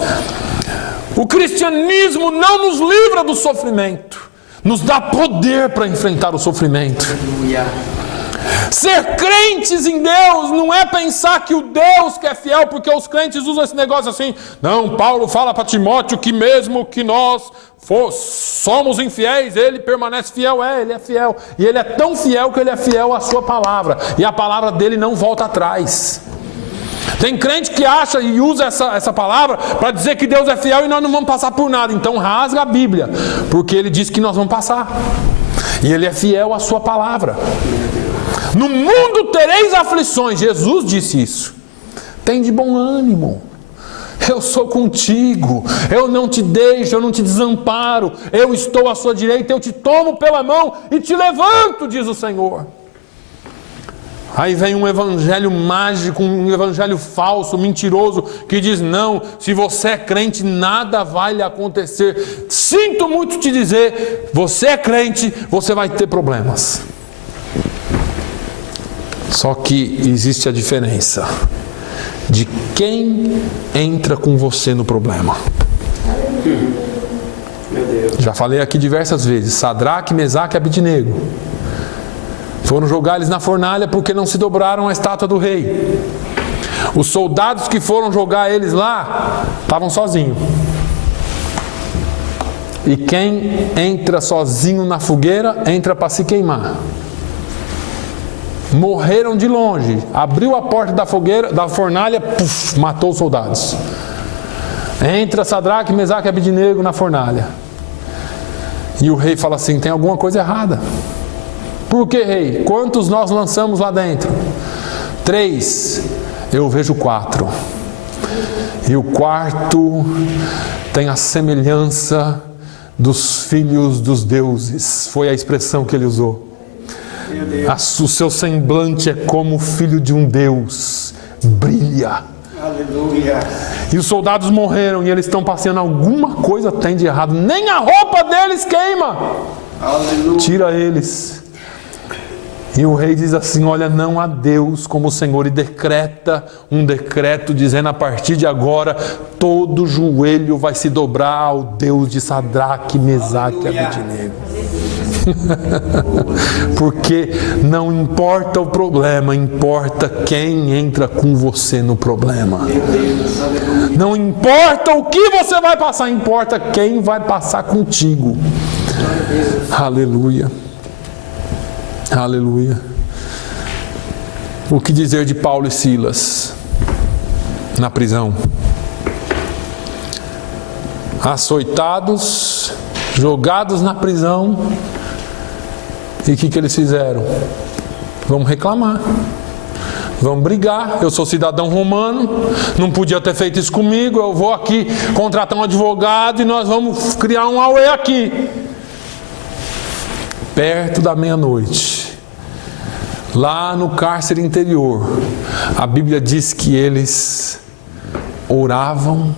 o cristianismo não nos livra do sofrimento, nos dá poder para enfrentar o sofrimento. Aleluia. Ser crentes em Deus não é pensar que o Deus que é fiel, porque os crentes usam esse negócio assim. Não, Paulo fala para Timóteo que mesmo que nós somos infiéis, ele permanece fiel. Ele é fiel. E ele é tão fiel que ele é fiel à sua palavra. E a palavra dele não volta atrás. Tem crente que acha e usa essa palavra para dizer que Deus é fiel e nós não vamos passar por nada. Então rasga a Bíblia, porque ele diz que nós vamos passar. E ele é fiel à sua palavra. No mundo tereis aflições. Jesus disse isso. Tem de bom ânimo. Eu sou contigo. Eu não te deixo, eu não te desamparo. Eu estou à sua direita, eu te tomo pela mão e te levanto, diz o Senhor. Aí vem um evangelho mágico, um evangelho falso, mentiroso, que diz, não, se você é crente, nada vai lhe acontecer. Sinto muito te dizer, você é crente, você vai ter problemas. Só que existe a diferença de quem entra com você no problema. Meu Deus. Já falei aqui diversas vezes, Sadraque, Mesaque e Abednego foram jogar eles na fornalha porque não se dobraram à estátua do rei. Os soldados que foram jogar eles lá estavam sozinhos. E quem entra sozinho na fogueira, entra para se queimar. Morreram de longe. Abriu a porta da fogueira, da fornalha, puf, matou os soldados. Entra Sadraque, Mesaque e Abednego na fornalha. E o rei fala assim, tem alguma coisa errada. Por que, rei? Quantos nós lançamos lá dentro? 3. Eu vejo 4. E o quarto tem a semelhança dos filhos dos deuses. Foi a expressão que ele usou. O seu semblante é como o filho de um Deus. Brilha. Aleluia. E os soldados morreram e eles estão passeando. Alguma coisa tem de errado. Nem a roupa deles queima. Aleluia. Tira eles. E o rei diz assim, olha, não há Deus como o Senhor, e decreta um decreto dizendo, a partir de agora, todo joelho vai se dobrar ao Deus de Sadraque, Mesaque e Abednego. Porque não importa o problema, importa quem entra com você no problema. Não importa o que você vai passar, importa quem vai passar contigo. Aleluia. Aleluia. O que dizer de Paulo e Silas na prisão? Açoitados, jogados na prisão. E o que eles fizeram? Vamos reclamar. Vamos brigar. Eu sou cidadão romano, não podia ter feito isso comigo. Eu vou aqui contratar um advogado e nós vamos criar um auê aqui. Perto da meia-noite, lá no cárcere interior, a Bíblia diz que eles oravam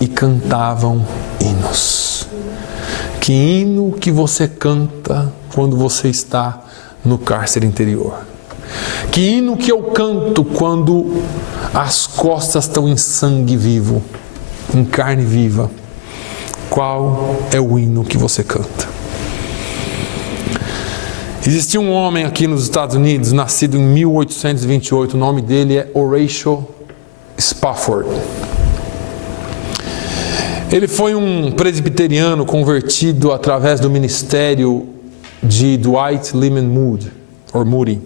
e cantavam hinos. Que hino que você canta quando você está no cárcere interior? Que hino que eu canto quando as costas estão em sangue vivo, em carne viva? Qual é o hino que você canta? Existia um homem aqui nos Estados Unidos, nascido em 1828, o nome dele é Horatio Spafford. Ele foi um presbiteriano convertido através do ministério de Dwight Lyman Moody,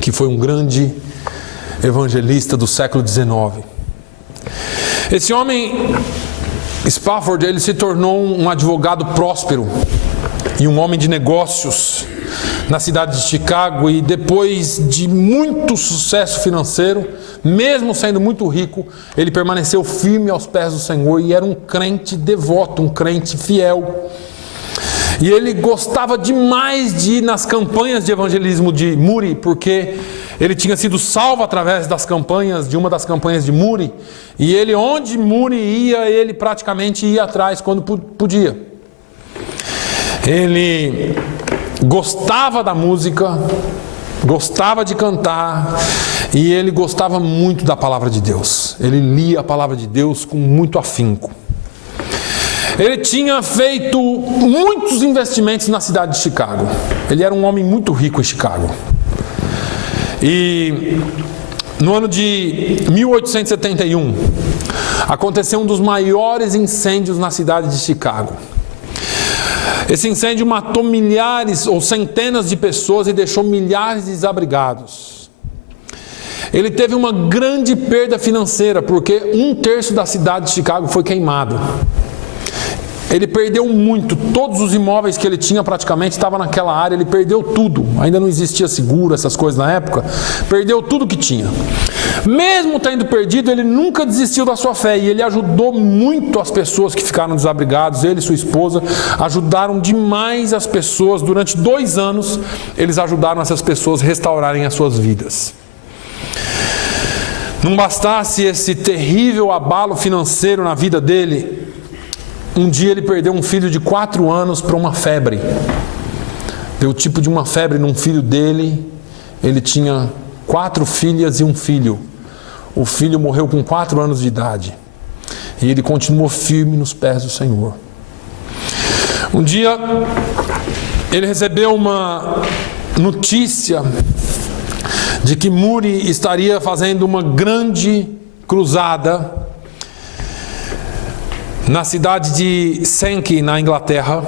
que foi um grande evangelista do século XIX. Esse homem, Spafford, ele se tornou um advogado próspero e um homem de negócios na cidade de Chicago, e depois de muito sucesso financeiro, mesmo sendo muito rico, ele permaneceu firme aos pés do Senhor e era um crente devoto, um crente fiel. E ele gostava demais de ir nas campanhas de evangelismo de Moody, porque ele tinha sido salvo através das campanhas, de uma das campanhas de Moody, e ele, onde Moody ia, ele praticamente ia atrás quando podia. Ele gostava da música, gostava de cantar, e ele gostava muito da palavra de Deus. Ele lia a palavra de Deus com muito afinco. Ele tinha feito muitos investimentos na cidade de Chicago. Ele era um homem muito rico em Chicago. E no ano de 1871, aconteceu um dos maiores incêndios na cidade de Chicago. Esse incêndio matou milhares ou centenas de pessoas e deixou milhares desabrigados. Ele teve uma grande perda financeira, porque 1/3 da cidade de Chicago foi queimado. Ele perdeu muito, todos os imóveis que ele tinha praticamente estavam naquela área, ele perdeu tudo. Ainda não existia seguro, essas coisas na época. Perdeu tudo que tinha. Mesmo tendo perdido, ele nunca desistiu da sua fé, e ele ajudou muito as pessoas que ficaram desabrigadas. Ele e sua esposa ajudaram demais as pessoas. Durante 2 anos, eles ajudaram essas pessoas a restaurarem as suas vidas. Não bastasse esse terrível abalo financeiro na vida dele, um dia ele perdeu um filho de 4 anos para uma febre. Deu tipo de uma febre num filho dele. Ele tinha 4 filhas e um filho. O filho morreu com 4 anos de idade. E ele continuou firme nos pés do Senhor. Um dia ele recebeu uma notícia de que Moody estaria fazendo uma grande cruzada na cidade de Sankey, na Inglaterra,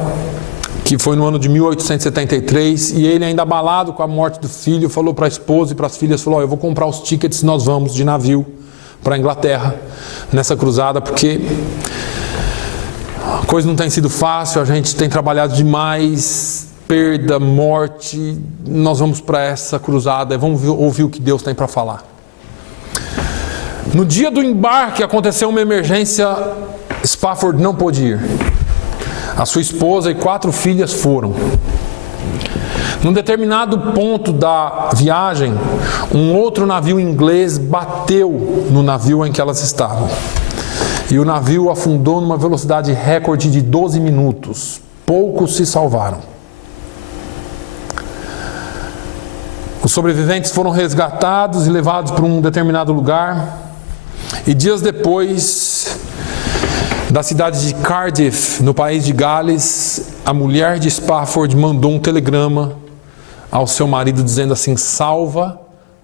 que foi no ano de 1873, e ele, ainda abalado com a morte do filho, falou para a esposa e para as filhas, falou: eu vou comprar os tickets, nós vamos de navio para a Inglaterra nessa cruzada, porque a coisa não tem sido fácil, a gente tem trabalhado demais, perda, morte, nós vamos para essa cruzada e vamos ouvir o que Deus tem para falar. No dia do embarque aconteceu uma emergência. Spafford não pôde ir. A sua esposa e 4 filhas foram. Num determinado ponto da viagem, um outro navio inglês bateu no navio em que elas estavam. E o navio afundou numa velocidade recorde de 12 minutos. Poucos se salvaram. Os sobreviventes foram resgatados e levados para um determinado lugar. E dias depois, da cidade de Cardiff, no país de Gales, a mulher de Spafford mandou um telegrama ao seu marido dizendo assim: salva,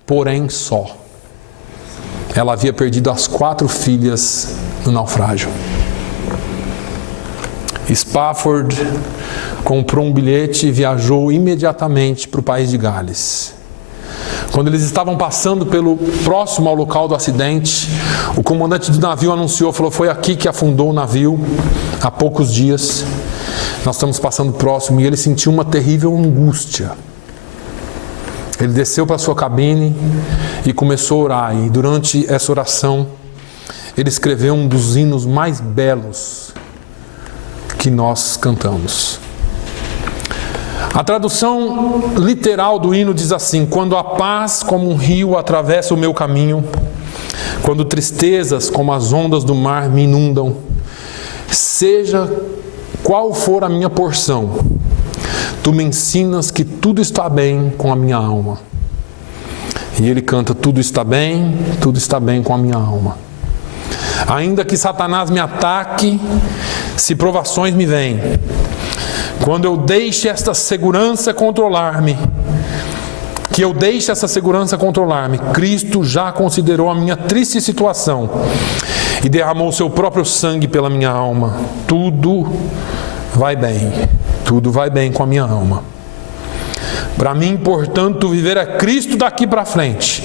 porém só. Ela havia perdido as 4 filhas no naufrágio. Spafford comprou um bilhete e viajou imediatamente para o país de Gales. Quando eles estavam passando próximo ao local do acidente, o comandante do navio anunciou, falou: foi aqui que afundou o navio há poucos dias. Nós estamos passando próximo. E ele sentiu uma terrível angústia. Ele desceu para a sua cabine e começou a orar. E durante essa oração, ele escreveu um dos hinos mais belos que nós cantamos. A tradução literal do hino diz assim: quando a paz como um rio atravessa o meu caminho, quando tristezas como as ondas do mar me inundam, seja qual for a minha porção, tu me ensinas que tudo está bem com a minha alma. E ele canta: tudo está bem com a minha alma. Ainda que Satanás me ataque, se provações me vêm, quando eu deixe esta segurança controlar-me, Cristo já considerou a minha triste situação e derramou seu próprio sangue pela minha alma. Tudo vai bem com a minha alma. Para mim, portanto, viver é Cristo daqui para frente.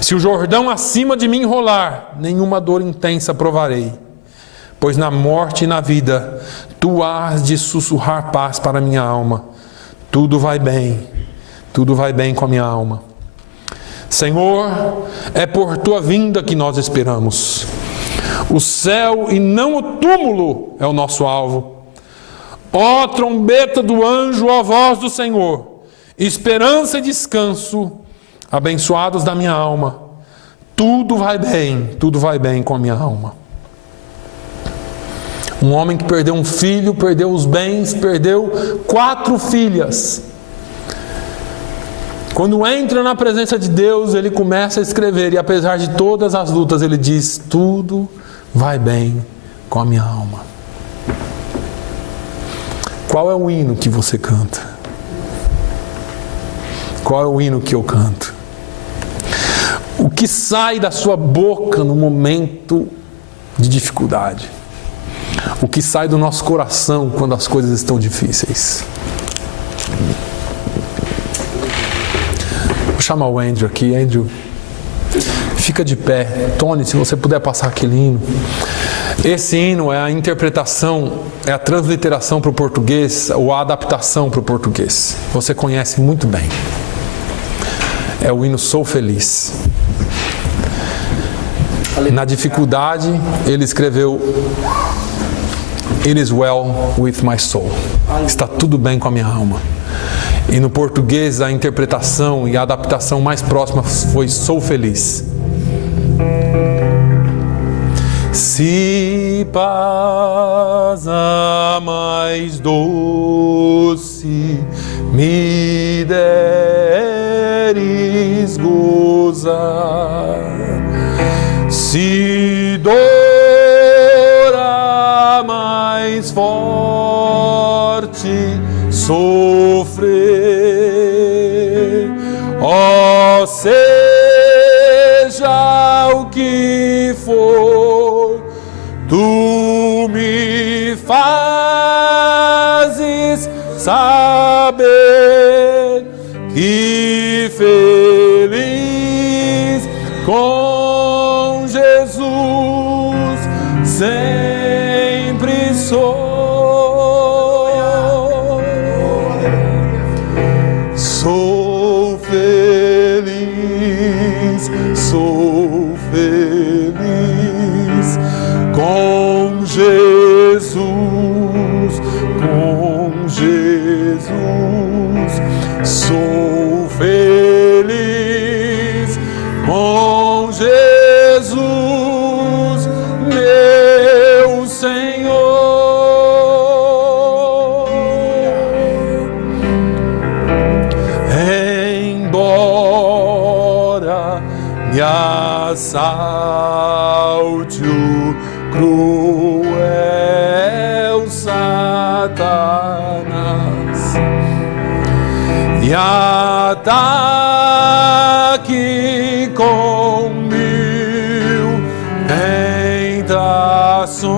Se o Jordão acima de mim rolar, nenhuma dor intensa provarei, pois na morte e na vida tu hás de sussurrar paz para a minha alma. Tudo vai bem com a minha alma. Senhor, é por tua vinda que nós esperamos. O céu e não o túmulo é o nosso alvo. Ó trombeta do anjo, ó voz do Senhor, esperança e descanso, abençoados da minha alma. Tudo vai bem com a minha alma. Um homem que perdeu um filho, perdeu os bens, perdeu 4 filhas. Quando entra na presença de Deus, ele começa a escrever, e apesar de todas as lutas, ele diz: tudo vai bem com a minha alma. Qual é o hino que você canta? Qual é o hino que eu canto? O que sai da sua boca no momento de dificuldade? O que sai do nosso coração quando as coisas estão difíceis? Vou chamar o Andrew aqui. Andrew, fica de pé. Tony, se você puder passar aquele hino. Esse hino é a interpretação, é a transliteração para o português, ou a adaptação para o português. Você conhece muito bem. É o hino Sou Feliz. Na dificuldade, ele escreveu: It is well with my soul. Está tudo bem com a minha alma. E no português, a interpretação e a adaptação mais próxima foi Sou Feliz. Se paz a mais doce me deres gozar, se dor a mais forte sofrer, ó seja o que for, tu me fazes saber que feliz com Jesus sempre sou. Sou feliz com Jesus, sou feliz com Jesus, meu Senhor. Embora me assalte o cruel Satanás e ataque com 1000 tentações,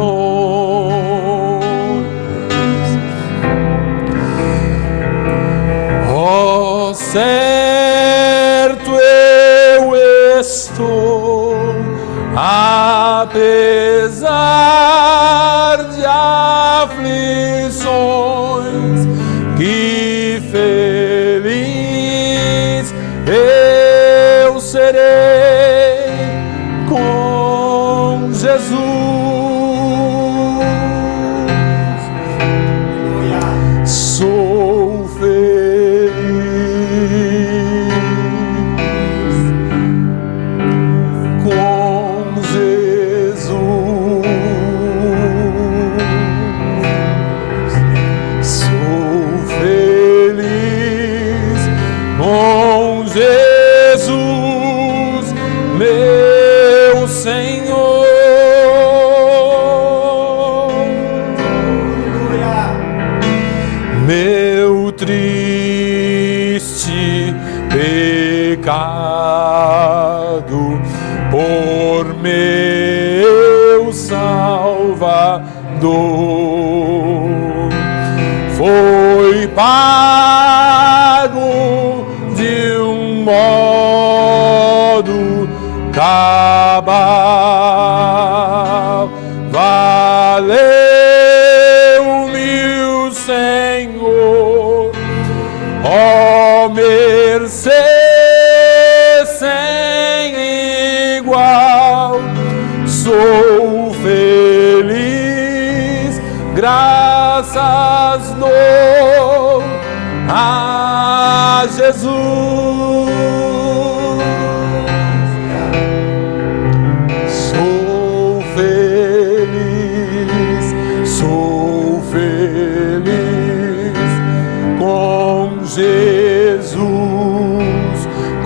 oh, certo eu estou, apesar de aflições, que feliz eu serei com Jesus. Sou feliz meu triste pecado por meu Salvador. Foi pago de um modo cabal. Valeu-me o Senhor, ó mercê sem igual. Sou feliz, graças dou a Jesus. Sou feliz com Jesus,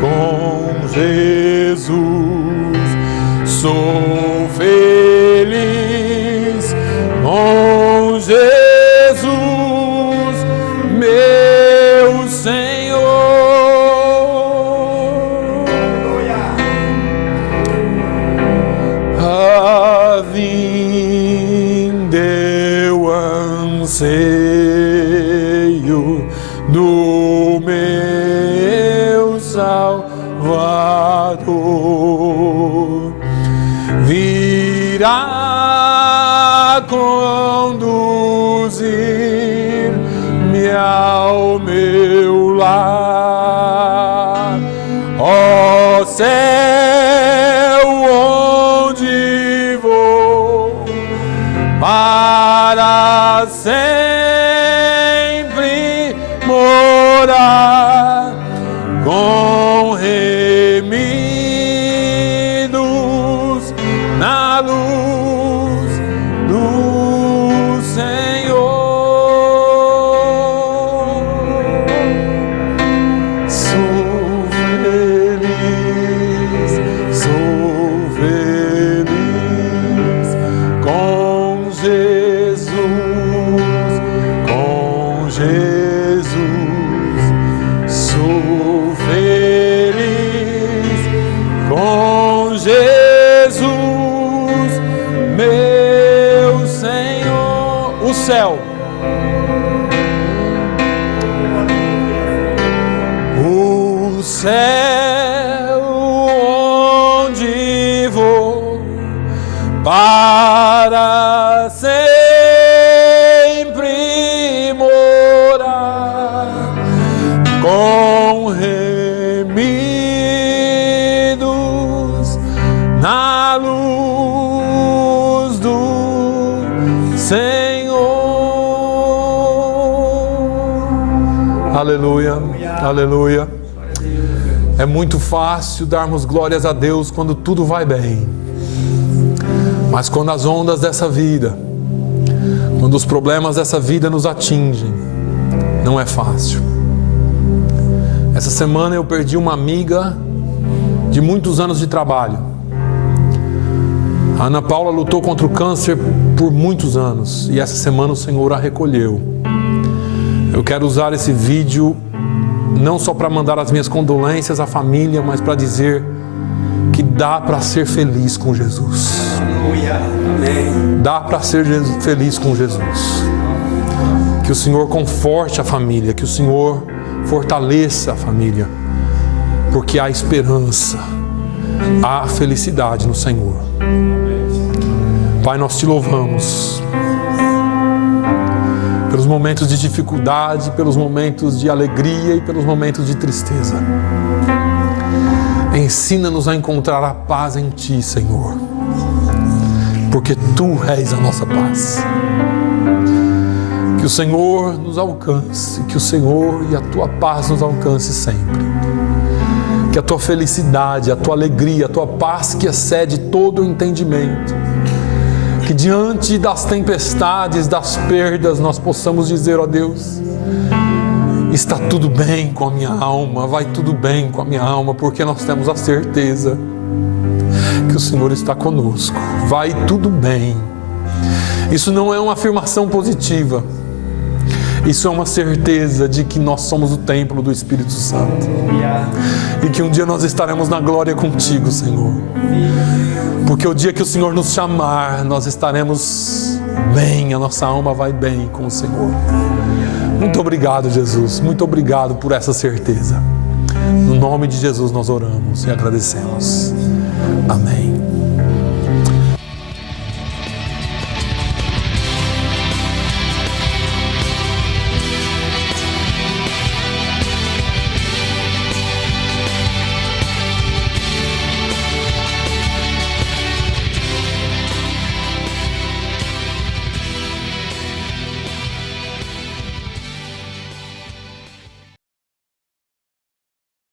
com Jesus. Sou feliz com Jesus, meu Senhor. A vinda eu anseio do meu Salvador. Virá conduzir-me ao meu lar, ó céu onde vou para sempre morar, com remidos na luz do Senhor. Sou feliz com Jesus, com Jesus. Sou feliz com Jesus, meu Senhor. O céu, o céu onde vou para sempre morar, com remidos na luz do Senhor. Aleluia, aleluia. É muito fácil darmos glórias a Deus quando tudo vai bem. Mas quando as ondas dessa vida, quando os problemas dessa vida nos atingem, não é fácil. Essa semana eu perdi uma amiga de muitos anos de trabalho. A Ana Paula lutou contra o câncer por muitos anos e essa semana o Senhor a recolheu. Eu quero usar esse vídeo não só para mandar as minhas condolências à família, mas para dizer que dá para ser feliz com Jesus. Aleluia. Amém. Dá para ser feliz com Jesus. Que o Senhor conforte a família, que o Senhor fortaleça a família, porque há esperança, há felicidade no Senhor. Pai, nós te louvamos pelos momentos de dificuldade, pelos momentos de alegria e pelos momentos de tristeza. Ensina-nos a encontrar a paz em Ti, Senhor, porque Tu és a nossa paz. Que o Senhor nos alcance, que o Senhor e a Tua paz nos alcance sempre. Que a Tua felicidade, a Tua alegria, a Tua paz que excede todo o entendimento, que diante das tempestades, das perdas, nós possamos dizer, ó Deus, está tudo bem com a minha alma, vai tudo bem com a minha alma, porque nós temos a certeza que o Senhor está conosco, vai tudo bem. Isso não é uma afirmação positiva, Isso é uma certeza de que nós somos o templo do Espírito Santo. E que um dia nós estaremos na glória contigo, Senhor. Porque o dia que o Senhor nos chamar, nós estaremos bem, a nossa alma vai bem com o Senhor. Muito obrigado, Jesus. Muito obrigado por essa certeza. No nome de Jesus nós oramos e agradecemos. Amém.